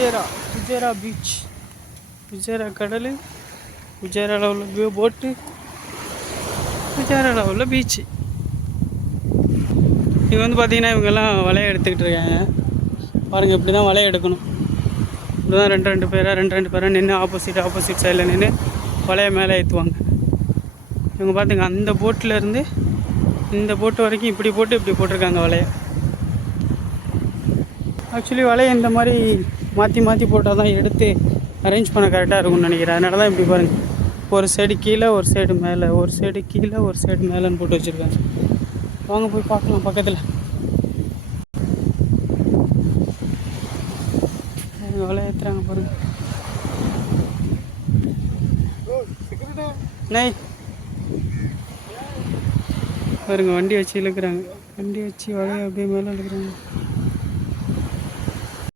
Fujairah beach, Fujairah கடல், ஃபுஜேராவில் உள்ள போட்டு, ஃபுஜேராவில் உள்ள பீச்சு. இங்கே வந்து பார்த்திங்கன்னா இவங்கெல்லாம் வலையை எடுத்துக்கிட்டு இருக்காங்க. பாருங்கள், இப்படி தான் வலையை எடுக்கணும். இப்படி தான் ரெண்டு பேராக நின்று ஆப்போசிட் சைடில் நின்று வலையை மேலே ஏற்றுவாங்க. இவங்க பார்த்துங்க, அந்த போட்டிலேருந்து இந்த போட்டு வரைக்கும் இப்படி போட்டிருக்காங்க வலையை. ஆக்சுவலி வலையை இந்த மாதிரி மாற்றி போட்டால் தான் எடுத்து அரேஞ்ச் பண்ண கரெக்டாக இருக்கும்னு நினைக்கிறேன். அதனால தான் இப்படி பாருங்கள், ஒரு சைடு கீழே, ஒரு சைடு மேலே, ஒரு சைடு கீழே, ஒரு சைடு மேலேன்னு போட்டு வச்சுருக்காங்க. வாங்க போய் பார்க்கலாம் பக்கத்தில். வலை ஏற்றுறாங்க பாருங்கள். நெய் பாருங்க, வண்டி வச்சு இழுக்கிறாங்க. வண்டி வச்சு வலையை அப்படியே மேலே இழுக்கிறாங்க.